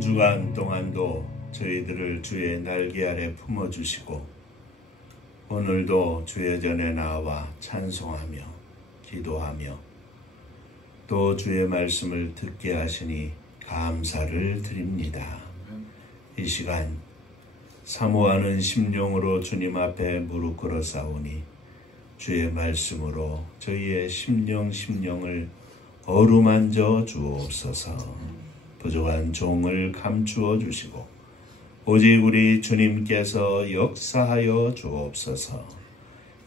한 주간 동안도 저희들을 주의 날개 아래 품어주시고 오늘도 주의 전에 나와 찬송하며 기도하며 또 주의 말씀을 듣게 하시니 감사를 드립니다. 이 시간 사모하는 심령으로 주님 앞에 무릎 꿇어 싸우니 주의 말씀으로 저희의 심령을 어루만져 주옵소서. 부족한 종을 감추어 주시고 오직 우리 주님께서 역사하여 주옵소서.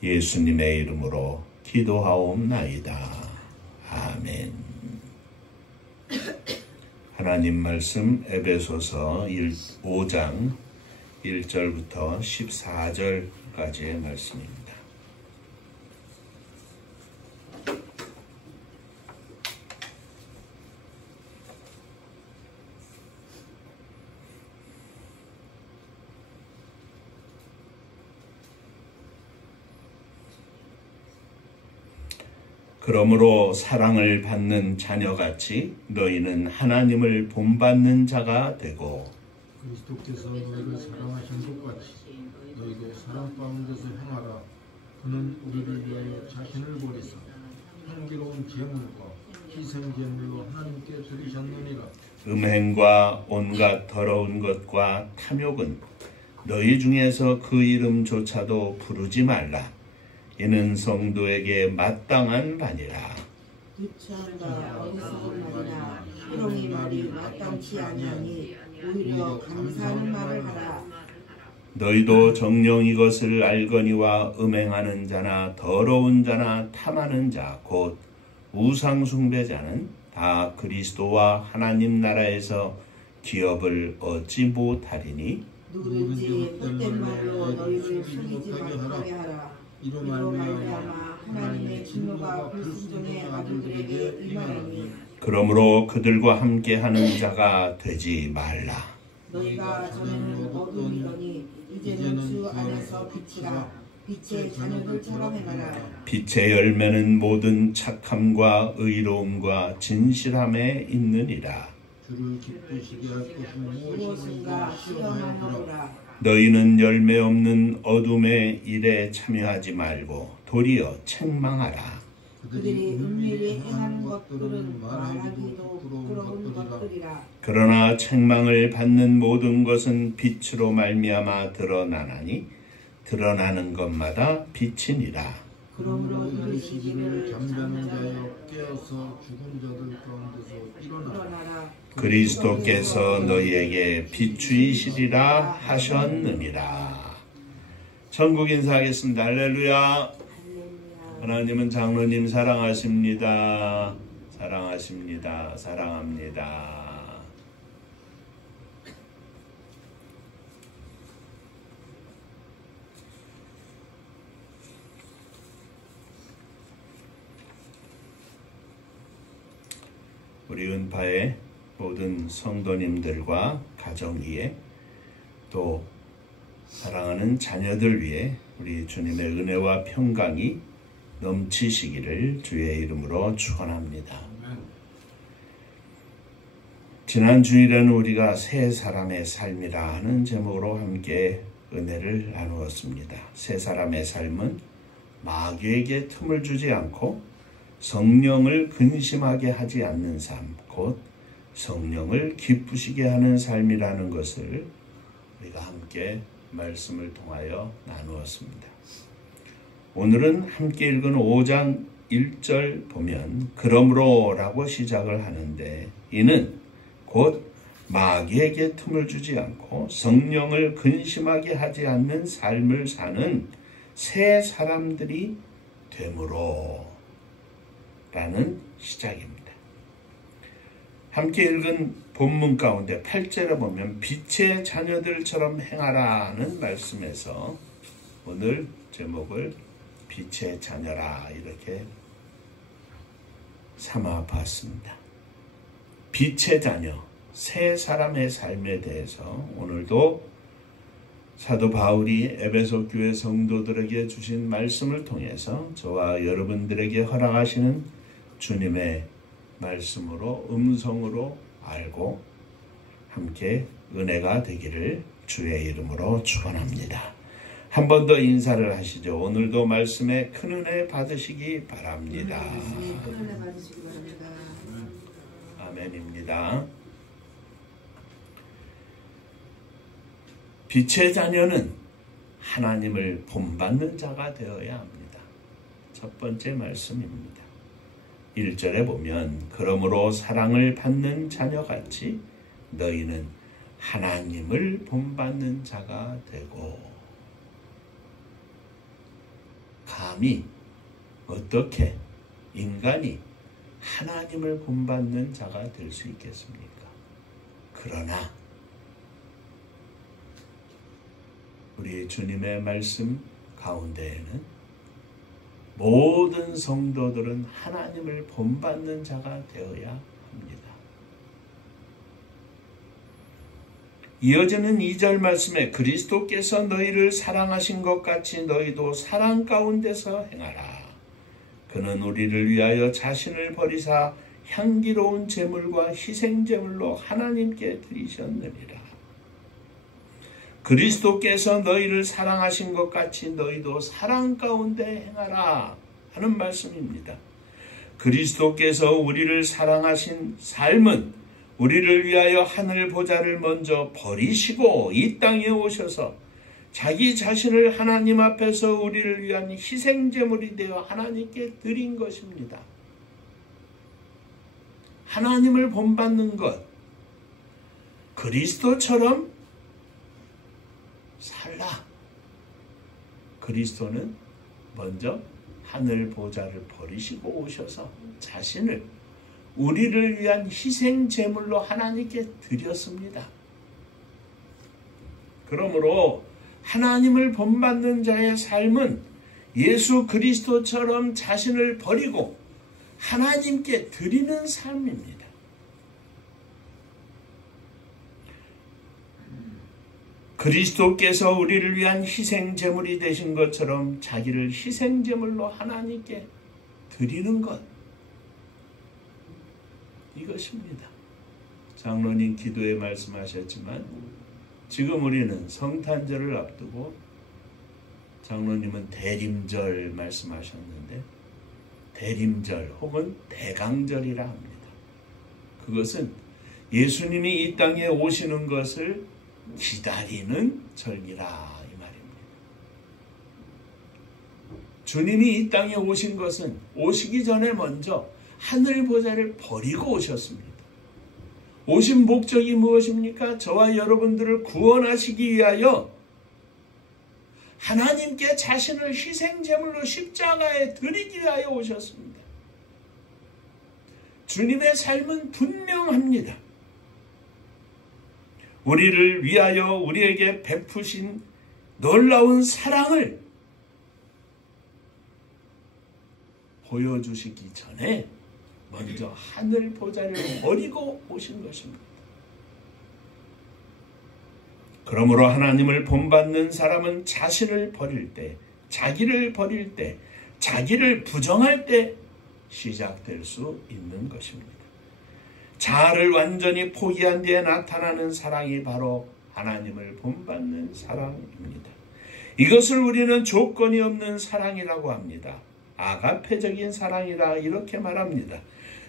예수님의 이름으로 기도하옵나이다. 아멘. 하나님 말씀 에베소서 5장 1절부터 14절까지의 말씀입니다. 그러므로 사랑을 받는 자녀같이 너희는 하나님을 본받는 자가 되고 그리스도께서 너희를 사랑하신 것 같이 너희도 사랑 가운데서 행하라. 그는 우리를 위하여 자신을 버리사 향기로운 제물과 희생제물로 하나님께 드리셨느니라. 음행과 온갖 더러운 것과 탐욕은 너희 중에서 그 이름조차도 부르지 말라. 이는 성도에게 마땅한 바니라. 유치함과 어리석은 말이나 희롱의 말이 마땅치 아니하니 오히려 감사하는 말을 하라. 너희도 정녕 이것을 알거니와 음행하는 자나 더러운 자나 탐하는 자 곧 우상 숭배자는 다 그리스도와 하나님 나라에서 기업을 얻지 못하리니 누구든지 헛된 말로 너희를 속이지 못하게 하라. 이로 말미암아 하나님의 진노가 불순종의 아들들에게 임하리니 그러므로 그들과 함께하는 자가 되지 말라. 너희가 전에는 어둠이더니 이제는 주 안에서 빛이라. 빛의 자녀들처럼 행하라. 빛의 열매는 모든 착함과 의로움과 진실함에 있느니라. 주를 기쁘시게 할 것은 무엇인가 시험하노라. 너희는 열매 없는 어둠의 일에 참여하지 말고 도리어 책망하라. 그들이 은밀히 행하는 것들은 말하기도 부끄러운 것들이라. 그러나 책망을 받는 모든 것은 빛으로 말미암아 드러나나니 드러나는 것마다 빛이니라. 그러므로 이르시기를 잠자는 자여 깨어서 죽은 자들 가운데서 일어나라. 그리스도께서 너희에게 비추이시리라 하셨느니라. 천국 인사하겠습니다. 할렐루야. 하나님은 장로님 사랑하십니다. 사랑하십니다. 사랑합니다. 우리 은파의 모든 성도님들과 가정 위에 또 사랑하는 자녀들 위해 우리 주님의 은혜와 평강이 넘치시기를 주의 이름으로 축원합니다. 지난 주일에는 우리가 새 사람의 삶이라 하는 제목으로 함께 은혜를 나누었습니다. 새 사람의 삶은 마귀에게 틈을 주지 않고 성령을 근심하게 하지 않는 삶, 곧 성령을 기쁘시게 하는 삶이라는 것을 우리가 함께 말씀을 통하여 나누었습니다. 오늘은 함께 읽은 5장 1절 보면 그러므로 라고 시작을 하는데 이는 곧 마귀에게 틈을 주지 않고 성령을 근심하게 하지 않는 삶을 사는 새 사람들이 되므로 라는 시작입니다. 함께 읽은 본문 가운데 8절에 보면 빛의 자녀들처럼 행하라는 말씀에서 오늘 제목을 빛의 자녀라 이렇게 삼아 봤습니다. 빛의 자녀, 새 사람의 삶에 대해서 오늘도 사도 바울이 에베소 교회 성도들에게 주신 말씀을 통해서 저와 여러분들에게 허락하시는 주님의 말씀으로 음성으로 알고 함께 은혜가 되기를 주의 이름으로 축원합니다. 한 번 더 인사를 하시죠. 오늘도 말씀에 큰 은혜 받으시기 바랍니다. 큰 은혜 받으시기 바랍니다. 아멘입니다. 빛의 자녀는 하나님을 본받는 자가 되어야 합니다. 첫 번째 말씀입니다. 1절에 보면 그러므로 사랑을 받는 자녀같이 너희는 하나님을 본받는 자가 되고. 감히 어떻게 인간이 하나님을 본받는 자가 될 수 있겠습니까? 그러나 우리 주님의 말씀 가운데에는 모든 성도들은 하나님을 본받는 자가 되어야 합니다. 이어지는 2절 말씀에 그리스도께서 너희를 사랑하신 것 같이 너희도 사랑 가운데서 행하라. 그는 우리를 위하여 자신을 버리사 향기로운 제물과 희생제물로 하나님께 드리셨느니라. 그리스도께서 너희를 사랑하신 것 같이 너희도 사랑 가운데 행하라 하는 말씀입니다. 그리스도께서 우리를 사랑하신 삶은 우리를 위하여 하늘 보좌를 먼저 버리시고 이 땅에 오셔서 자기 자신을 하나님 앞에서 우리를 위한 희생제물이 되어 하나님께 드린 것입니다. 하나님을 본받는 것, 그리스도처럼 살라. 그리스도는 먼저 하늘 보좌를 버리시고 오셔서 자신을 우리를 위한 희생 제물로 하나님께 드렸습니다. 그러므로 하나님을 본받는 자의 삶은 예수 그리스도처럼 자신을 버리고 하나님께 드리는 삶입니다. 그리스도께서 우리를 위한 희생 제물이 되신 것처럼 자기를 희생 제물로 하나님께 드리는 것, 이것입니다. 장로님 기도에 말씀하셨지만 지금 우리는 성탄절을 앞두고 장로님은 대림절 말씀하셨는데 대림절 혹은 대강절이라 합니다. 그것은 예수님이 이 땅에 오시는 것을 기다리는 절기라 이 말입니다. 주님이 이 땅에 오신 것은 오시기 전에 먼저 하늘 보좌를 버리고 오셨습니다. 오신 목적이 무엇입니까? 저와 여러분들을 구원하시기 위하여 하나님께 자신을 희생제물로 십자가에 드리기 위하여 오셨습니다. 주님의 삶은 분명합니다. 우리를 위하여 우리에게 베푸신 놀라운 사랑을 보여주시기 전에 먼저 하늘 보좌를 버리고 오신 것입니다. 그러므로 하나님을 본받는 사람은 자신을 버릴 때, 자기를 버릴 때, 자기를 부정할 때 시작될 수 있는 것입니다. 자아를 완전히 포기한 뒤에 나타나는 사랑이 바로 하나님을 본받는 사랑입니다. 이것을 우리는 조건이 없는 사랑이라고 합니다. 아가페적인 사랑이라 이렇게 말합니다.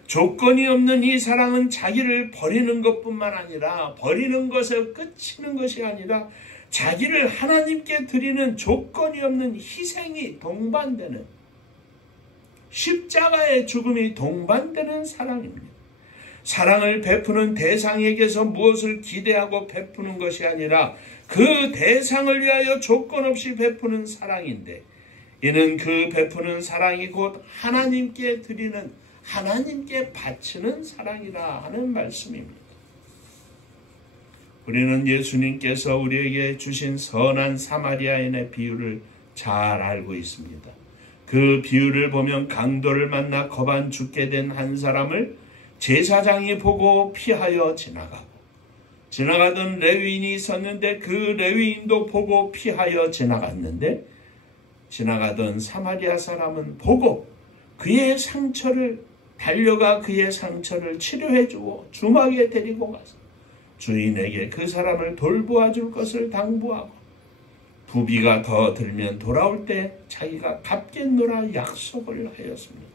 조건이 없는 이 사랑은 자기를 버리는 것뿐만 아니라 버리는 것에 끝이는 것이 아니라 자기를 하나님께 드리는 조건이 없는 희생이 동반되는, 십자가의 죽음이 동반되는 사랑입니다. 사랑을 베푸는 대상에게서 무엇을 기대하고 베푸는 것이 아니라 그 대상을 위하여 조건 없이 베푸는 사랑인데, 이는 그 베푸는 사랑이 곧 하나님께 드리는, 하나님께 바치는 사랑이라 하는 말씀입니다. 우리는 예수님께서 우리에게 주신 선한 사마리아인의 비유를 잘 알고 있습니다. 그 비유를 보면 강도를 만나 겁안 죽게 된 한 사람을 제사장이 보고 피하여 지나가던 레위인이 있었는데 그 레위인도 보고 피하여 지나갔는데, 지나가던 사마리아 사람은 보고 그의 상처를, 달려가 그의 상처를 치료해주고 주막에 데리고 가서 주인에게 그 사람을 돌보아 줄 것을 당부하고 부비가 더 들면 돌아올 때 자기가 갚겠노라 약속을 하였습니다.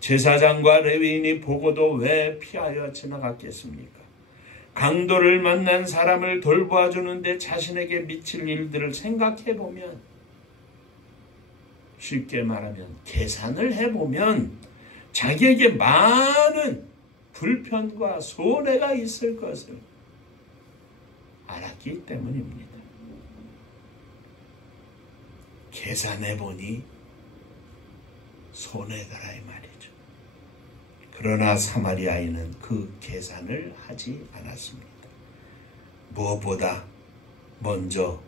제사장과 레위인이 보고도 왜 피하여 지나갔겠습니까? 강도를 만난 사람을 돌보아 주는데 자신에게 미칠 일들을 생각해 보면, 쉽게 말하면 계산을 해보면 자기에게 많은 불편과 손해가 있을 것을 알았기 때문입니다. 계산해보니 손해더라 이 말이죠. 그러나 사마리아인은 그 계산을 하지 않았습니다. 무엇보다 먼저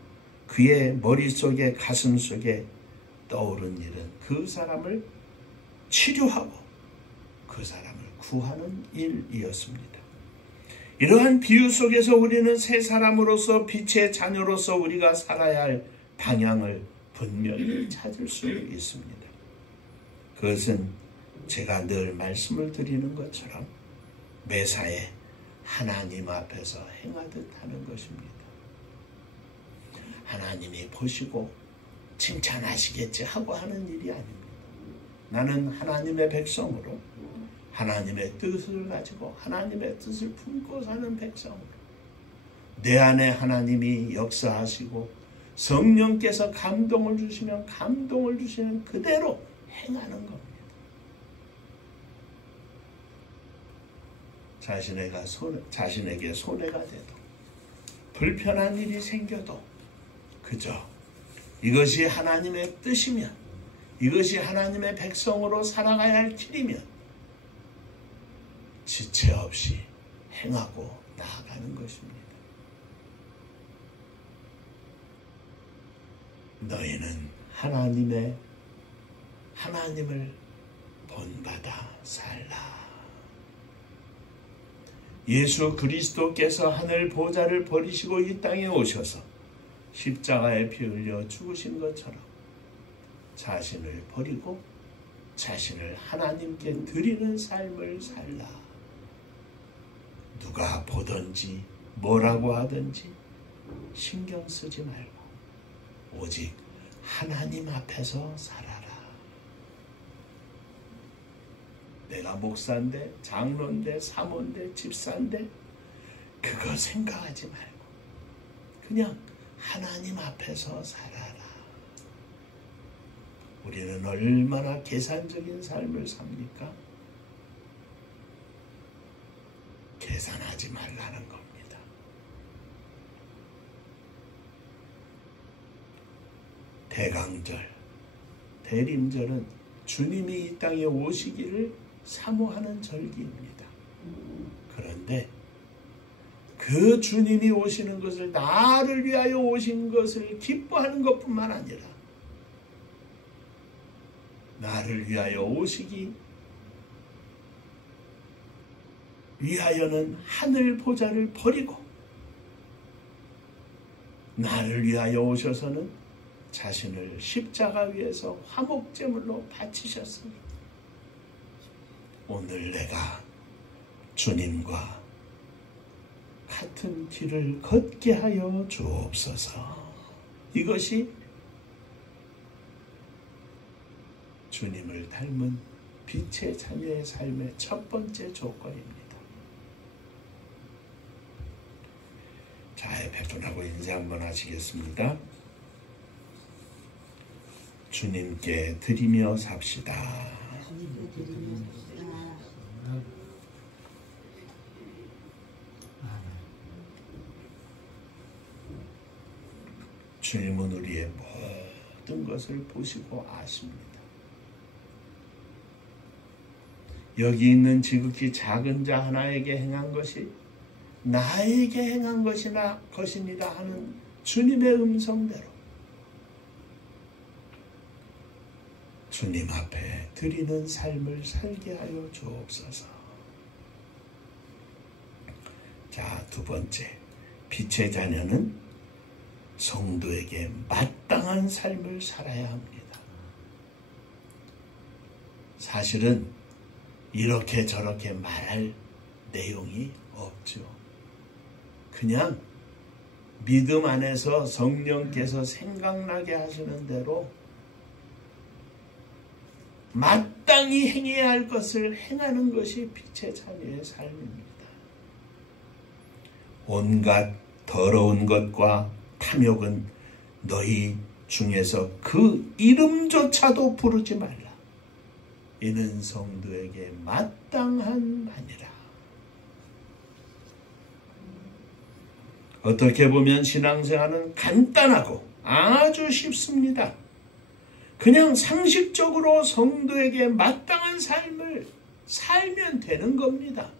그의 머릿속에 가슴속에 떠오른 일은 그 사람을 치료하고 그 사람을 구하는 일이었습니다. 이러한 비유 속에서 우리는 새 사람으로서 빛의 자녀로서 우리가 살아야 할 방향을 분명히 찾을 수 있습니다. 그것은 제가 늘 말씀을 드리는 것처럼 매사에 하나님 앞에서 행하듯 하는 것입니다. 하나님이 보시고 칭찬하시겠지 하고 하는 일이 아닙니다. 나는 하나님의 백성으로 하나님의 뜻을 가지고 하나님의 뜻을 품고 사는 백성으로 내 안에 하나님이 역사하시고 성령께서 감동을 주시면 감동을 주시는 그대로 행하는 겁니다. 자신에게 손해가 돼도 불편한 일이 생겨도 그저 이것이 하나님의 뜻이면, 이것이 하나님의 백성으로 살아가야 할 길이면 지체 없이 행하고 나아가는 것입니다. 너희는 하나님을 본받아 살라. 예수 그리스도께서 하늘 보좌를 버리시고 이 땅에 오셔서 십자가에 피 흘려 죽으신 것처럼 자신을 버리고 자신을 하나님께 드리는 삶을 살라. 누가 보든지 뭐라고 하든지 신경 쓰지 말고 오직 하나님 앞에서 살아라. 내가 목사인데, 장로인데, 사모인데, 집사인데 그거 생각하지 말고 그냥 하나님 앞에서 살아라. 우리는 얼마나 계산적인 삶을 삽니까? 계산하지 말라는 겁니다. 대강절, 대림절은 주님이 이 땅에 오시기를 사모하는 절기입니다. 그런데 그 주님이 오시는 것을, 나를 위하여 오신 것을 기뻐하는 것뿐만 아니라 나를 위하여 오시기 위하여는 하늘 보좌를 버리고 나를 위하여 오셔서는 자신을 십자가 위에서 화목제물로 바치셨으니 오늘 내가 주님과 같은 길을 걷게 하여 주옵소서. 이것이 주님을 닮은 빛의 자녀의 삶의 첫 번째 조건입니다. 자, 100분하고 인사 한번 하시겠습니다. 주님께 드리며 삽시다. 주님은 우리의 모든 것을 보시고 아십니다. 여기 있는 지극히 작은 자 하나에게 행한 것이 나에게 행한 것이니라 하는 주님의 음성대로 주님 앞에 드리는 삶을 살게 하여 주옵소서. 자, 두 번째, 빛의 자녀는 성도에게 마땅한 삶을 살아야 합니다. 사실은 이렇게 저렇게 말할 내용이 없죠. 그냥 믿음 안에서 성령께서 생각나게 하시는 대로 마땅히 행해야 할 것을 행하는 것이 빛의 자녀의 삶입니다. 온갖 더러운 것과 탐욕은 너희 중에서 그 이름조차도 부르지 말라. 이는 성도에게 마땅한 바니라. 어떻게 보면 신앙생활은 간단하고 아주 쉽습니다. 그냥 상식적으로 성도에게 마땅한 삶을 살면 되는 겁니다.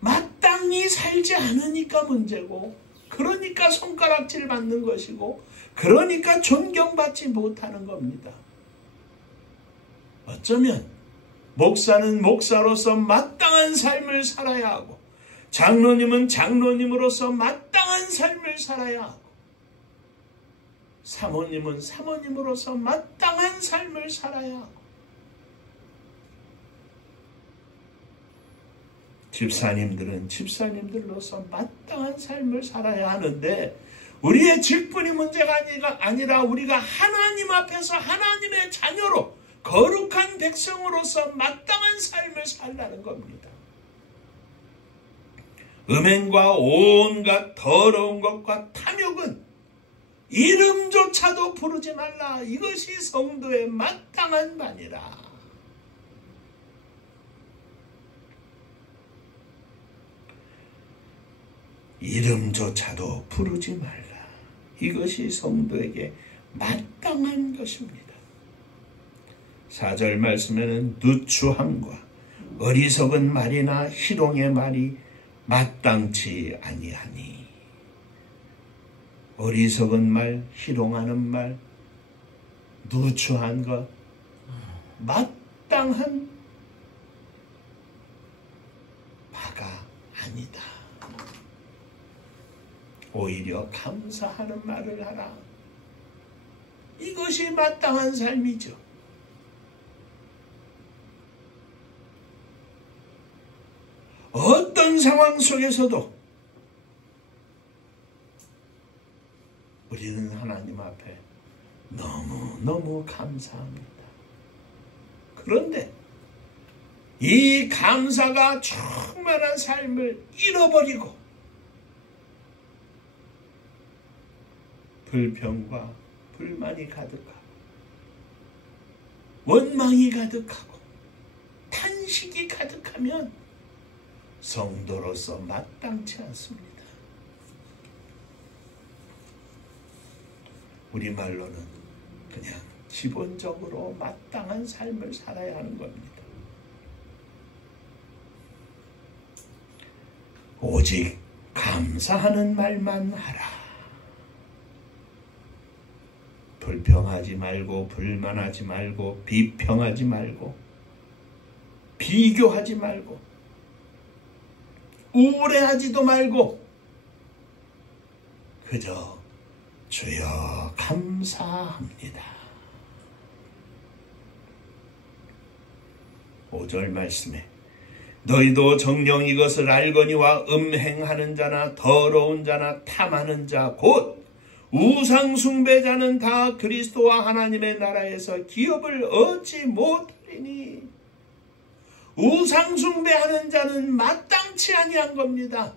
마땅히 살지 않으니까 문제고, 그러니까 손가락질 받는 것이고, 그러니까 존경받지 못하는 겁니다. 어쩌면 목사는 목사로서 마땅한 삶을 살아야 하고, 장로님은 장로님으로서 마땅한 삶을 살아야 하고, 사모님은 사모님으로서 마땅한 삶을 살아야 하고, 집사님들은 집사님들로서 마땅한 삶을 살아야 하는데, 우리의 직분이 문제가 아니라 우리가 하나님 앞에서 하나님의 자녀로 거룩한 백성으로서 마땅한 삶을 살라는 겁니다. 음행과 온갖 더러운 것과 탐욕은 이름조차도 부르지 말라. 이것이 성도의 마땅한 바니라. 이름조차도 부르지 말라. 이것이 성도에게 마땅한 것입니다. 4절 말씀에는 누추함과 어리석은 말이나 희롱의 말이 마땅치 아니하니, 어리석은 말, 희롱하는 말, 누추한 것, 마땅한 바가 아니다. 오히려 감사하는 말을 하라. 이것이 마땅한 삶이죠. 어떤 상황 속에서도 우리는 하나님 앞에 너무너무 감사합니다. 그런데 이 감사가 충만한 삶을 잃어버리고 불평과 불만이 가득하고 원망이 가득하고 탄식이 가득하면 성도로서 마땅치 않습니다. 우리말로는 그냥 기본적으로 마땅한 삶을 살아야 하는 겁니다. 오직 감사하는 말만 하라. 불평하지 말고, 불만하지 말고, 비평하지 말고, 비교하지 말고, 우울해하지도 말고, 그저 주여 감사합니다. 5절 말씀에 너희도 정녕 이것을 알거니와 음행하는 자나 더러운 자나 탐하는 자 곧 우상 숭배자는 다 그리스도와 하나님의 나라에서 기업을 얻지 못하리니. 우상 숭배하는 자는 마땅치 아니한 겁니다.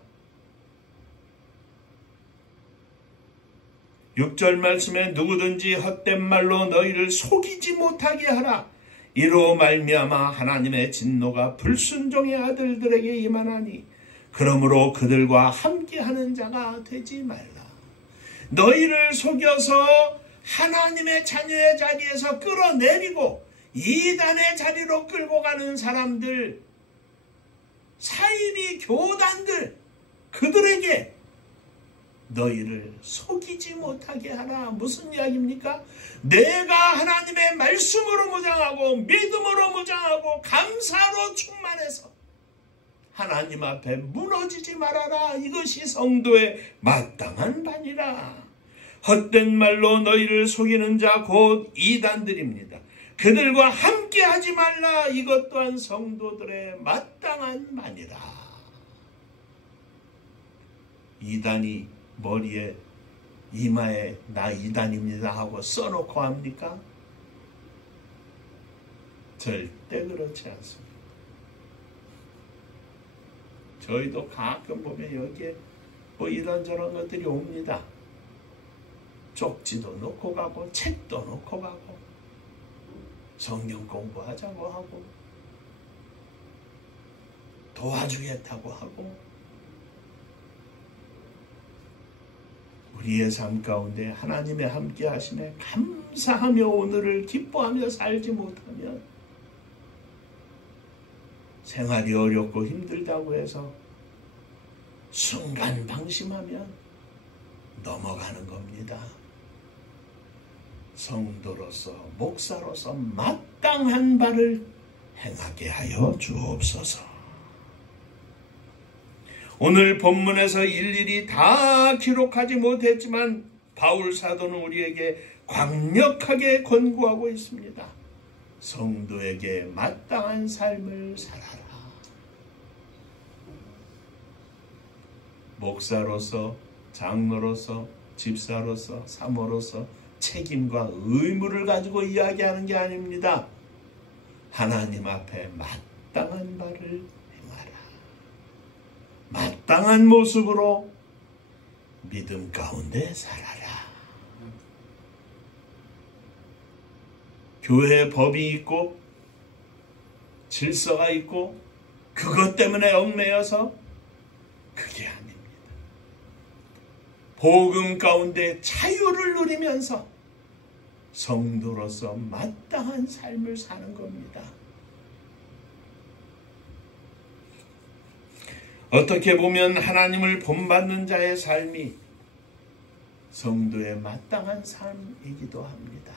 6절 말씀에 누구든지 헛된 말로 너희를 속이지 못하게 하라. 이로 말미암아 하나님의 진노가 불순종의 아들들에게 임하나니 그러므로 그들과 함께하는 자가 되지 말라. 너희를 속여서 하나님의 자녀의 자리에서 끌어내리고 이단의 자리로 끌고 가는 사람들, 사이비 교단들, 그들에게 너희를 속이지 못하게 하라. 무슨 이야기입니까? 내가 하나님의 말씀으로 무장하고 믿음으로 무장하고 감사로 충만해서 하나님 앞에 무너지지 말아라. 이것이 성도의 마땅한 바니라. 헛된 말로 너희를 속이는 자 곧 이단들입니다. 그들과 함께하지 말라. 이것 또한 성도들의 마땅한 바니라. 이단이 머리에 이마에 나 이단입니다 하고 써놓고 합니까? 절대 그렇지 않습니다. 저희도 가끔 보면 여기에 뭐 이런저런 것들이 옵니다. 쪽지도 놓고 가고 책도 놓고 가고 성경 공부하자고 하고 도와주겠다고 하고 우리의 삶 가운데 하나님의 함께 하심에 감사하며 오늘을 기뻐하며 살지 못하면 생활이 어렵고 힘들다고 해서 순간 방심하면 넘어가는 겁니다. 성도로서 목사로서 마땅한 바를 행하게 하여 주옵소서. 오늘 본문에서 일일이 다 기록하지 못했지만 바울 사도는 우리에게 강력하게 권고하고 있습니다. 성도에게 마땅한 삶을 살아라. 목사로서, 장로로서, 집사로서, 사모로서 책임과 의무를 가지고 이야기하는 게 아닙니다. 하나님 앞에 마땅한 바를 행하라. 마땅한 모습으로 믿음 가운데 살아라. 교회에 법이 있고 질서가 있고 그것 때문에 얽매여서 그게 아닙니다. 복음 가운데 자유를 누리면서 성도로서 마땅한 삶을 사는 겁니다. 어떻게 보면 하나님을 본받는 자의 삶이 성도의 마땅한 삶이기도 합니다.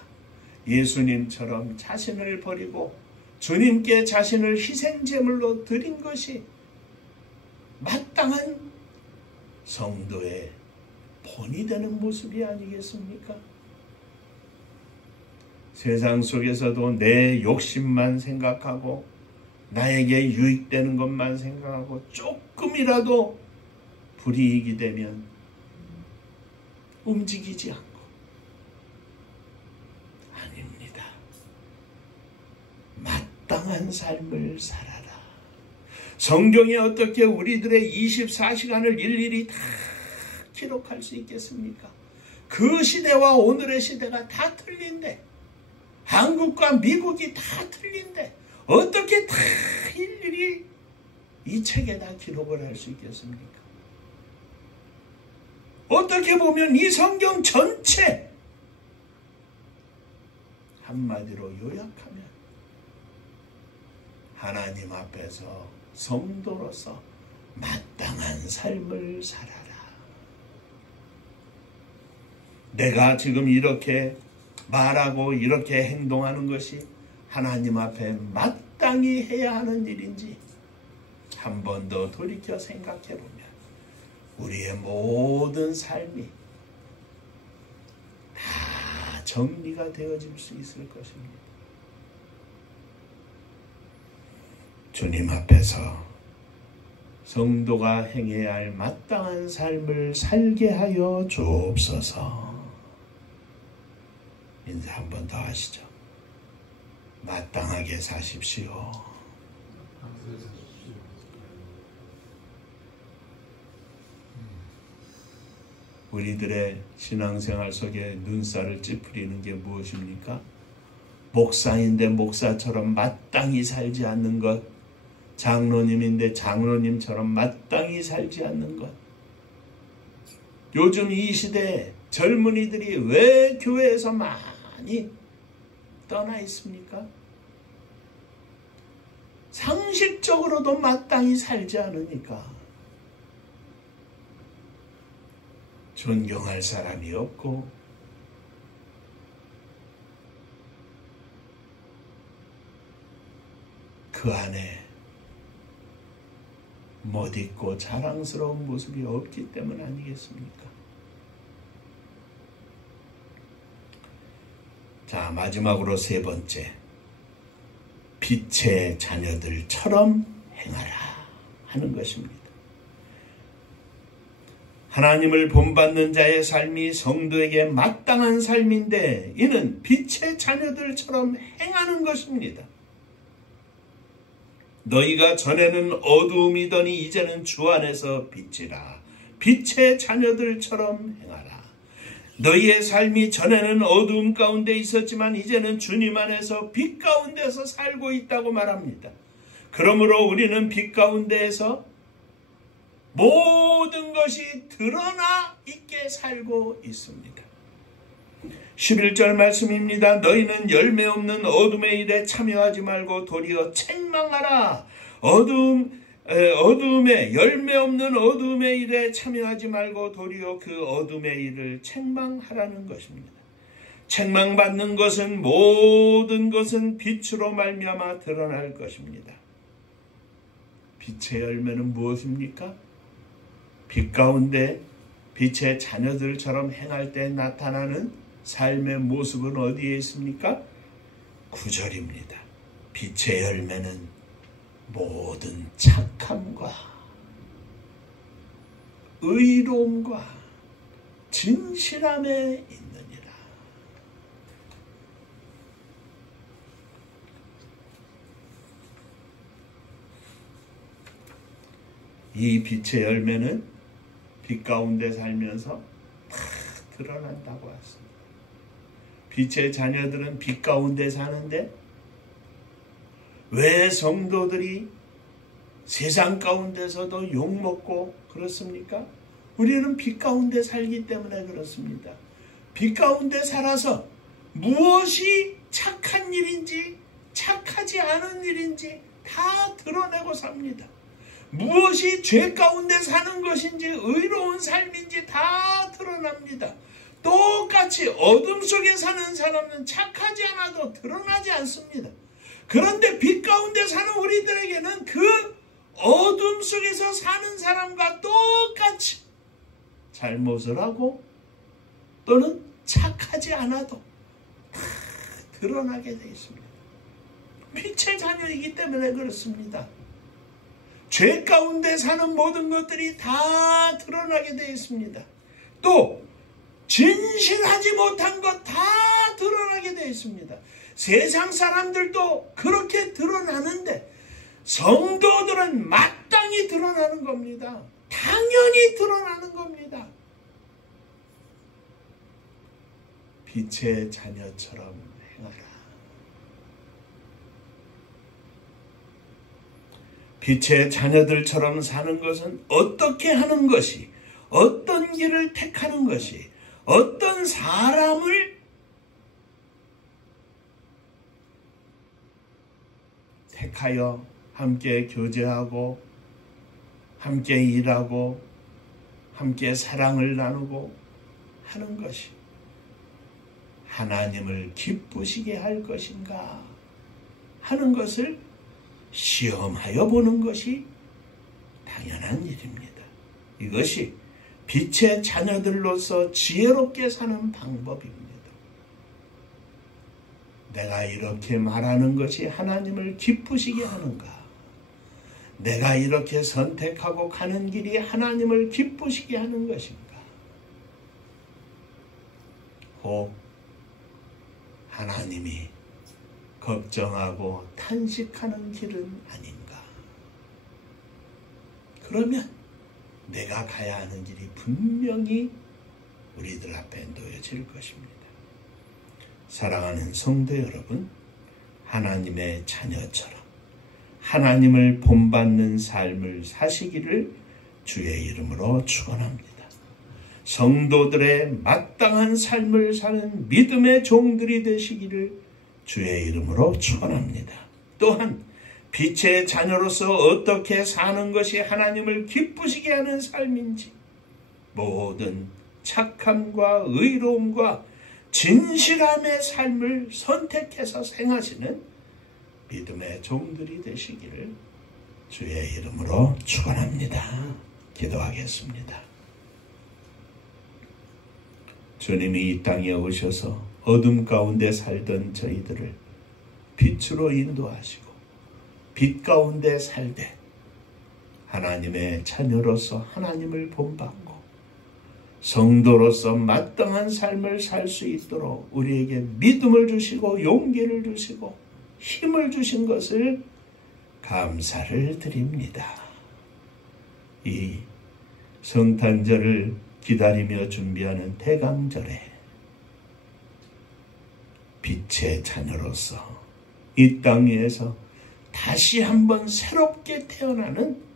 예수님처럼 자신을 버리고 주님께 자신을 희생제물로 드린 것이 마땅한 성도의 본이 되는 모습이 아니겠습니까? 세상 속에서도 내 욕심만 생각하고 나에게 유익되는 것만 생각하고 조금이라도 불이익이 되면 움직이지 않고 아닙니다. 마땅한 삶을 살아라. 성경이 어떻게 우리들의 24시간을 일일이 다 기록할 수 있겠습니까? 그 시대와 오늘의 시대가 다 틀린데 한국과 미국이 다 틀린데 어떻게 다 일일이 이 책에 다 기록을 할 수 있겠습니까? 어떻게 보면 이 성경 전체 한마디로 요약하면 하나님 앞에서 성도로서 마땅한 삶을 살아라. 내가 지금 이렇게 말하고 이렇게 행동하는 것이 하나님 앞에 마땅히 해야 하는 일인지 한 번 더 돌이켜 생각해 보면 우리의 모든 삶이 다 정리가 되어질 수 있을 것입니다. 주님 앞에서 성도가 행해야 할 마땅한 삶을 살게 하여 주옵소서. 인사 한 번 더 하시죠. 마땅하게 사십시오. 우리들의 신앙생활 속에 눈살을 찌푸리는 게 무엇입니까? 목사인데 목사처럼 마땅히 살지 않는 것, 장로님인데 장로님처럼 마땅히 살지 않는 것. 요즘 이 시대에 젊은이들이 왜 교회에서 많이 떠나 있습니까? 상식적으로도 마땅히 살지 않으니까. 존경할 사람이 없고 그 안에 멋있고 자랑스러운 모습이 없기 때문 아니겠습니까? 자, 마지막으로 세 번째, 빛의 자녀들처럼 행하라 하는 것입니다. 하나님을 본받는 자의 삶이 성도에게 마땅한 삶인데 이는 빛의 자녀들처럼 행하는 것입니다. 너희가 전에는 어두움이더니 이제는 주 안에서 빛이라. 빛의 자녀들처럼 행하라. 너희의 삶이 전에는 어두움 가운데 있었지만 이제는 주님 안에서 빛 가운데서 살고 있다고 말합니다. 그러므로 우리는 빛 가운데에서 모든 것이 드러나 있게 살고 있습니다. 11절 말씀입니다. 너희는 열매 없는 어둠의 일에 참여하지 말고 도리어 책망하라. 어둠에 열매 없는 어둠의 일에 참여하지 말고 도리어 그 어둠의 일을 책망하라는 것입니다. 책망받는 것은 모든 것은 빛으로 말미암아 드러날 것입니다. 빛의 열매는 무엇입니까? 빛 가운데 빛의 자녀들처럼 행할 때 나타나는 삶의 모습은 어디에 있습니까? 9절입니다. 빛의 열매는 모든 착함과 의로움과 진실함에 있느니라. 이 빛의 열매는 빛 가운데 살면서 다 드러난다고 했습니다. 빛의 자녀들은 빛 가운데 사는데 왜 성도들이 세상 가운데서도 욕먹고 그렇습니까? 우리는 빛 가운데 살기 때문에 그렇습니다. 빛 가운데 살아서 무엇이 착한 일인지 착하지 않은 일인지 다 드러내고 삽니다. 무엇이 죄 가운데 사는 것인지 의로운 삶인지 다 드러납니다. 똑같이 어둠 속에 사는 사람은 착하지 않아도 드러나지 않습니다. 그런데 빛 가운데 사는 우리들에게는 그 어둠 속에서 사는 사람과 똑같이 잘못을 하고 또는 착하지 않아도 다 드러나게 되어 있습니다. 빛의 자녀이기 때문에 그렇습니다. 죄 가운데 사는 모든 것들이 다 드러나게 되어 있습니다. 또 진실하지 못한 것 다 드러나게 되어 있습니다. 세상 사람들도 그렇게 드러나는데 성도들은 마땅히 드러나는 겁니다. 당연히 드러나는 겁니다. 빛의 자녀처럼 행하라. 빛의 자녀들처럼 사는 것은 어떻게 하는 것이, 어떤 길을 택하는 것이, 어떤 사람을 택하여 함께 교제하고 함께 일하고 함께 사랑을 나누고 하는 것이 하나님을 기쁘시게 할 것인가 하는 것을 시험하여 보는 것이 당연한 일입니다. 이것이 빛의 자녀들로서 지혜롭게 사는 방법입니다. 내가 이렇게 말하는 것이 하나님을 기쁘시게 하는가? 내가 이렇게 선택하고 가는 길이 하나님을 기쁘시게 하는 것인가? 혹 하나님이 걱정하고 탄식하는 길은 아닌가? 그러면 내가 가야 하는 길이 분명히 우리들 앞에 놓여질 것입니다. 사랑하는 성도 여러분, 하나님의 자녀처럼 하나님을 본받는 삶을 사시기를 주의 이름으로 축원합니다. 성도들의 마땅한 삶을 사는 믿음의 종들이 되시기를 주의 이름으로 축원합니다. 또한 빛의 자녀로서 어떻게 사는 것이 하나님을 기쁘시게 하는 삶인지 모든 착함과 의로움과 진실함의 삶을 선택해서 행하시는 믿음의 종들이 되시기를 주의 이름으로 축원합니다. 기도하겠습니다. 주님이 이 땅에 오셔서 어둠 가운데 살던 저희들을 빛으로 인도하시고 빛 가운데 살되 하나님의 자녀로서 하나님을 본받고 성도로서 마땅한 삶을 살 수 있도록 우리에게 믿음을 주시고 용기를 주시고 힘을 주신 것을 감사를 드립니다. 이 성탄절을 기다리며 준비하는 대강절에 빛의 자녀로서 이 땅 위에서 다시 한번 새롭게 태어나는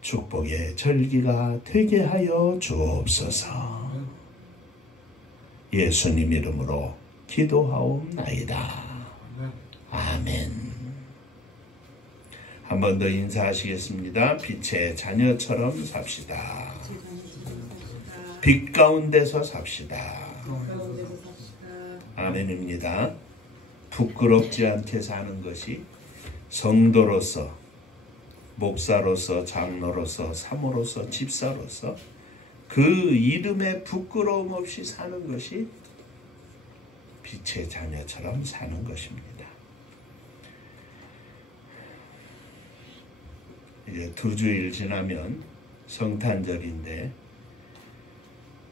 축복의 절기가 되게 하여 주옵소서. 예수님 이름으로 기도하옵나이다. 아멘. 한 번 더 인사하시겠습니다. 빛의 자녀처럼 삽시다. 빛 가운데서 삽시다. 아멘입니다. 부끄럽지 않게 사는 것이 성도로서, 목사로서, 장로로서, 사모로서, 집사로서 그 이름에 부끄러움 없이 사는 것이 빛의 자녀처럼 사는 것입니다. 이제 2주일 지나면 성탄절인데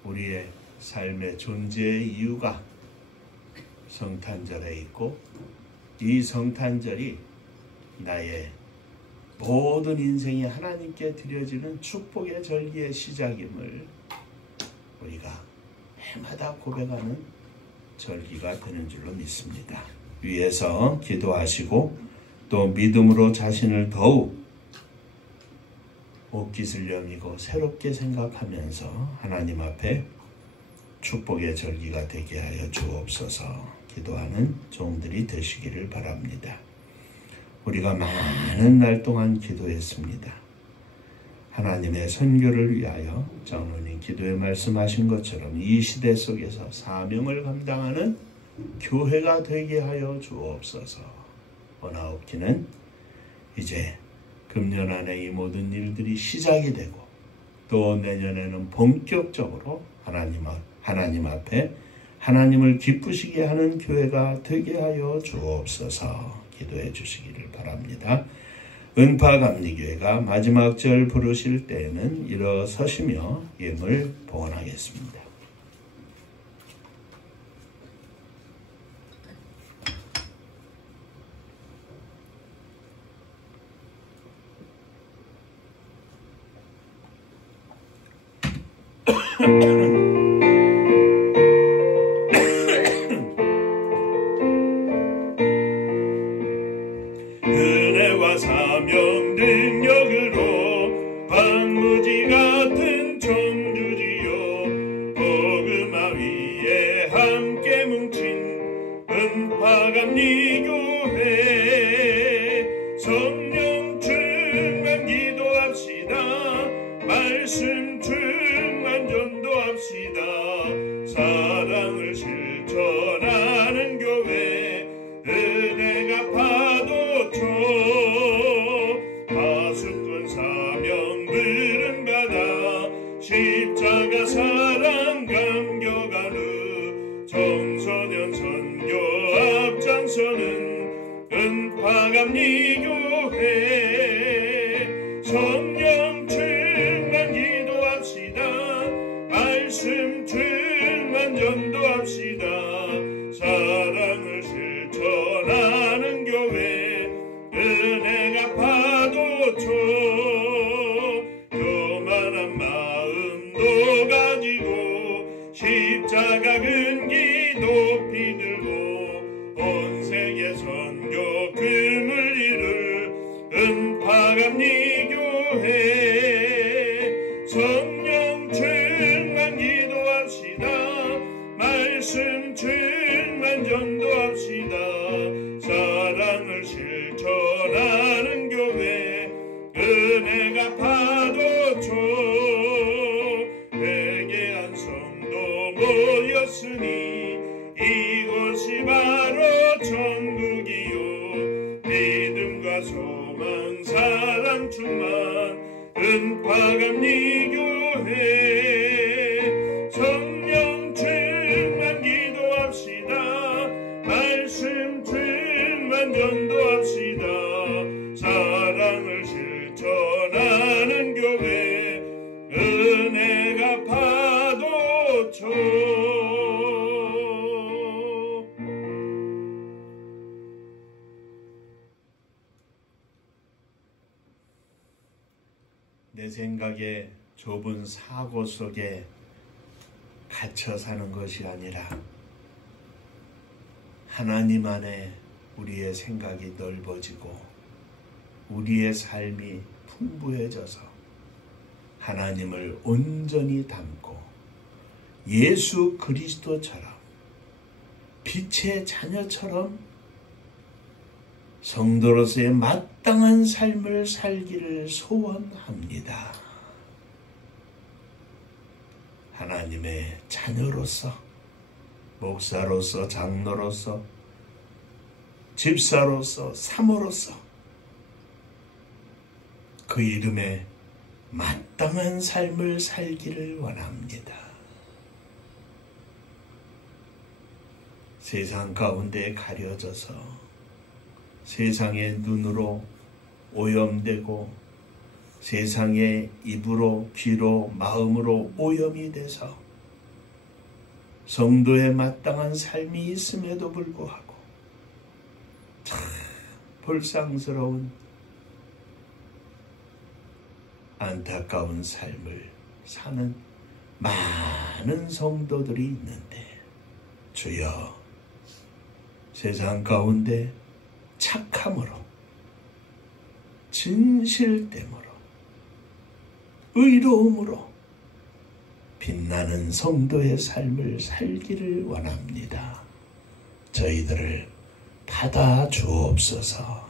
우리의 삶의 존재의 이유가 성탄절에 있고 이 성탄절이 나의 모든 인생이 하나님께 드려지는 축복의 절기의 시작임을 우리가 해마다 고백하는 절기가 되는 줄로 믿습니다. 위에서 기도하시고 또 믿음으로 자신을 더욱 옷깃을 여미고 새롭게 생각하면서 하나님 앞에 축복의 절기가 되게 하여 주옵소서 기도하는 종들이 되시기를 바랍니다. 우리가 많은 날 동안 기도했습니다. 하나님의 선교를 위하여 장로님 기도에 말씀하신 것처럼 이 시대 속에서 사명을 감당하는 교회가 되게 하여 주옵소서. 원하옵기는 이제 금년 안에 이 모든 일들이 시작이 되고 또 내년에는 본격적으로 하나님 앞에 하나님을 기쁘시게 하는 교회가 되게 하여 주옵소서 기도해 주시기를 바랍니다. 은파감리교회가 마지막 절 부르실 때에는 일어서시며 예물 봉헌하겠습니다. 은혜와 사명 능력으로 방무지 같은 청주지요 복음화 위에 함께 뭉친 은파감리교회 성령 충만 기도합시다. 말씀 충만 전도합시다. 사랑을 실천하는 교회 은혜가 파도쳐 파수꾼 사명 부름받아 십자가 사랑 감격하는 청소년 선교 앞장서는 은파감리교회 성령 충만 기도합시다. 말씀 충만 전도합시다. 사랑을 실천하는 교회 은혜가 파도쳐 교만한 마음도 가지고 십자가 근기 높이 들고 온 세계 선교 금을 이룰 은파감리교회 성령 충만 기도합시다. 말씀 충만 전도합시다. 사랑을 실천하는 교회 은혜가 파도쳐 회개한 성도 모였으니 이곳이 바로 천국이요 믿음과 소망 사랑 충만 은파감리교회 성령 충만 기도합시다. 말씀 충만 전도합시다. 사랑을 실천하는 교회 은혜가 내 생각에 좁은 사고 속에 갇혀 사는 것이 아니라 하나님 안에 우리의 생각이 넓어지고 우리의 삶이 풍부해져서 하나님을 온전히 담고 예수 그리스도처럼 빛의 자녀처럼 성도로서의 마땅한 삶을 살기를 소원합니다. 하나님의 자녀로서, 목사로서, 장로로서, 집사로서, 사모로서 그 이름에 마땅한 삶을 살기를 원합니다. 세상 가운데 가려져서 세상의 눈으로 오염되고 세상의 입으로, 귀로, 마음으로 오염이 돼서 성도의 마땅한 삶이 있음에도 불구하고 참 불쌍스러운 안타까운 삶을 사는 많은 성도들이 있는데 주여 세상 가운데 착함으로 진실됨으로 의로움으로 빛나는 성도의 삶을 살기를 원합니다. 저희들을 받아 주옵소서.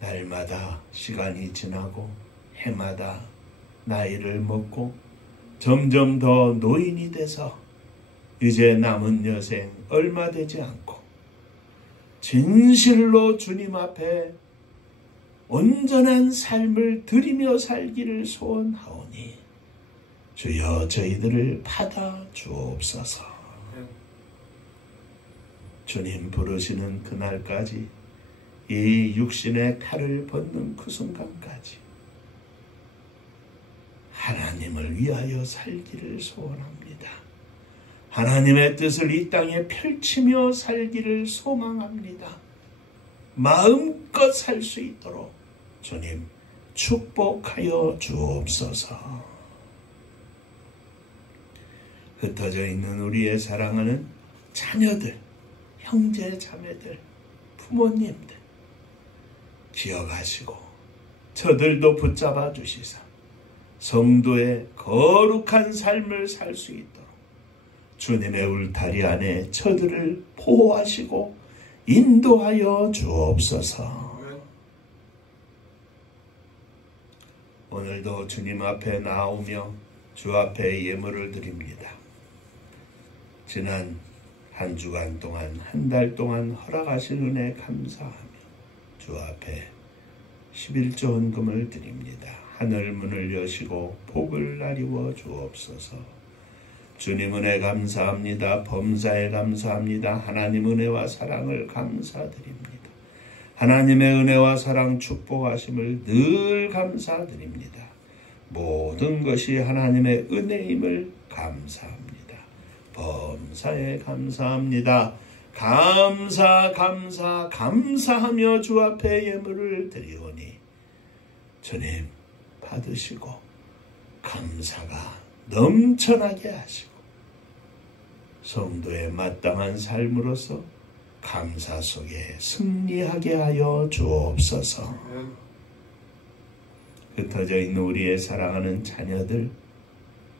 날마다 시간이 지나고 해마다 나이를 먹고 점점 더 노인이 돼서 이제 남은 여생 얼마 되지 않고 진실로 주님 앞에 온전한 삶을 드리며 살기를 소원하오니 주여 저희들을 받아 주옵소서. 주님 부르시는 그날까지 이 육신의 칼을 벗는 그 순간까지 하나님을 위하여 살기를 소원합니다. 하나님의 뜻을 이 땅에 펼치며 살기를 소망합니다. 마음껏 살 수 있도록 주님 축복하여 주옵소서. 흩어져 있는 우리의 사랑하는 자녀들, 형제 자매들, 부모님들 기억하시고 저들도 붙잡아 주시사 성도의 거룩한 삶을 살 수 있도록 주님의 울타리 안에 저들을 보호하시고 인도하여 주옵소서. 오늘도 주님 앞에 나오며 주 앞에 예물을 드립니다. 지난 한 주간 동안, 한 달 동안 허락하신 은혜 감사하며 주 앞에 11조 헌금을 드립니다. 하늘 문을 여시고 복을 나리워 주옵소서. 주님 은혜 감사합니다. 범사에 감사합니다. 하나님 은혜와 사랑을 감사드립니다. 하나님의 은혜와 사랑 축복하심을 늘 감사드립니다. 모든 것이 하나님의 은혜임을 감사합니다. 범사에 감사합니다. 감사하며 주 앞에 예물을 드리오니 주님 받으시고 감사가 넘쳐나게 하시고 성도의 마땅한 삶으로서 감사 속에 승리하게 하여 주옵소서. 흩어져 있는 우리의 사랑하는 자녀들,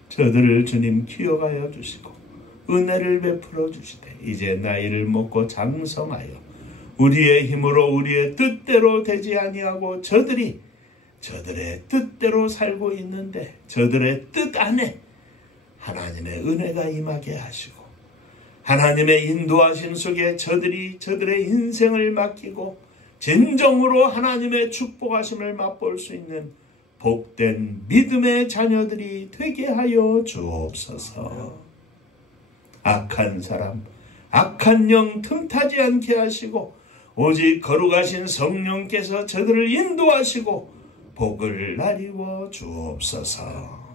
저들을 주님 기억하여 주시고 은혜를 베풀어 주시되 이제 나이를 먹고 장성하여 우리의 힘으로 우리의 뜻대로 되지 아니하고 저들의 뜻대로 살고 있는데 저들의 뜻 안에 하나님의 은혜가 임하게 하시고 하나님의 인도하심 속에 저들의 인생을 맡기고 진정으로 하나님의 축복하심을 맛볼 수 있는 복된 믿음의 자녀들이 되게 하여 주옵소서. 악한 사람, 악한 영 틈타지 않게 하시고 오직 거룩하신 성령께서 저들을 인도하시고 복을 나리워 주옵소서.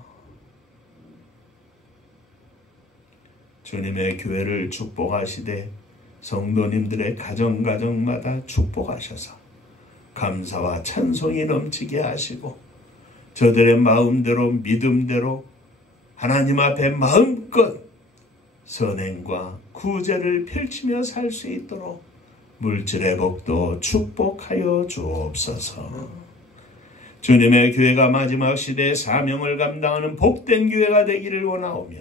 주님의 교회를 축복하시되 성도님들의 가정마다 축복하셔서 감사와 찬송이 넘치게 하시고 저들의 마음대로 믿음대로 하나님 앞에 마음껏 선행과 구제를 펼치며 살 수 있도록 물질의 복도 축복하여 주옵소서. 주님의 교회가 마지막 시대의 사명을 감당하는 복된 교회가 되기를 원하오며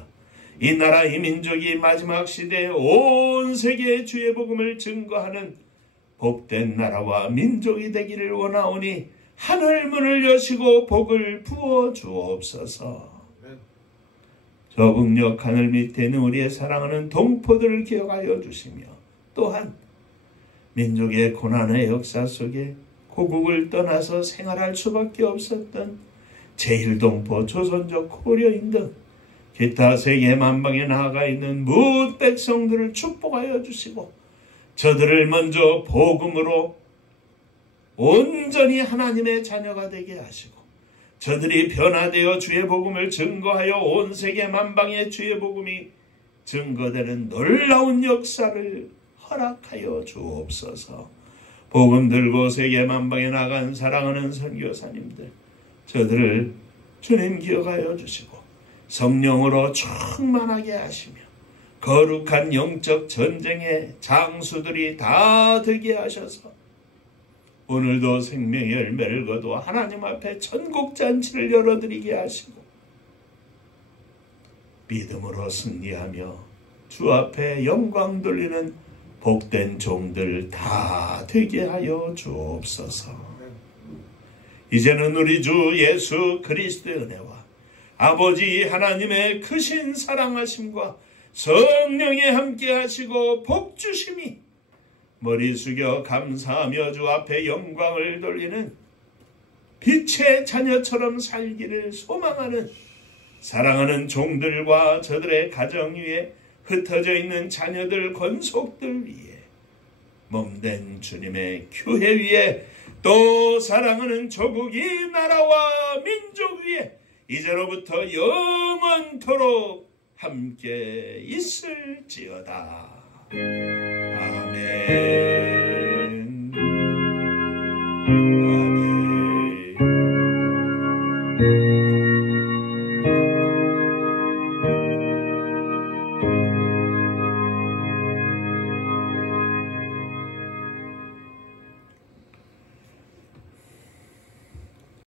이 나라 이 민족이 마지막 시대에 온 세계의 주의 복음을 증거하는 복된 나라와 민족이 되기를 원하오니 하늘 문을 여시고 복을 부어 주옵소서. 저 북녘 하늘 밑에 있는 우리의 사랑하는 동포들을 기억하여 주시며 또한 민족의 고난의 역사 속에 고국을 떠나서 생활할 수밖에 없었던 제1동포, 조선족, 코리아인 등 기타 세계 만방에 나아가 있는 무엇 백성들을 축복하여 주시고 저들을 먼저 복음으로 온전히 하나님의 자녀가 되게 하시고 저들이 변화되어 주의 복음을 증거하여 온 세계 만방에 주의 복음이 증거되는 놀라운 역사를 허락하여 주옵소서. 복음 들고 세계 만방에 나간 사랑하는 선교사님들 저들을 주님 기억하여 주시고 성령으로 충만하게 하시며 거룩한 영적 전쟁의 장수들이 다 되게 하셔서 오늘도 생명의 열매를 거두어 하나님 앞에 천국잔치를 열어드리게 하시고 믿음으로 승리하며 주 앞에 영광 돌리는 복된 종들 다 되게 하여 주옵소서. 이제는 우리 주 예수 그리스도의 은혜와 아버지 하나님의 크신 사랑하심과 성령의 함께 하시고 복주심이 머리 숙여 감사하며 주 앞에 영광을 돌리는 빛의 자녀처럼 살기를 소망하는 사랑하는 종들과 저들의 가정 위에 흩어져 있는 자녀들 권속들 위에 몸된 주님의 교회 위에 또 사랑하는 조국 이 나라와 민족 위에 이제로부터 영원토록 함께 있을지어다. 아멘.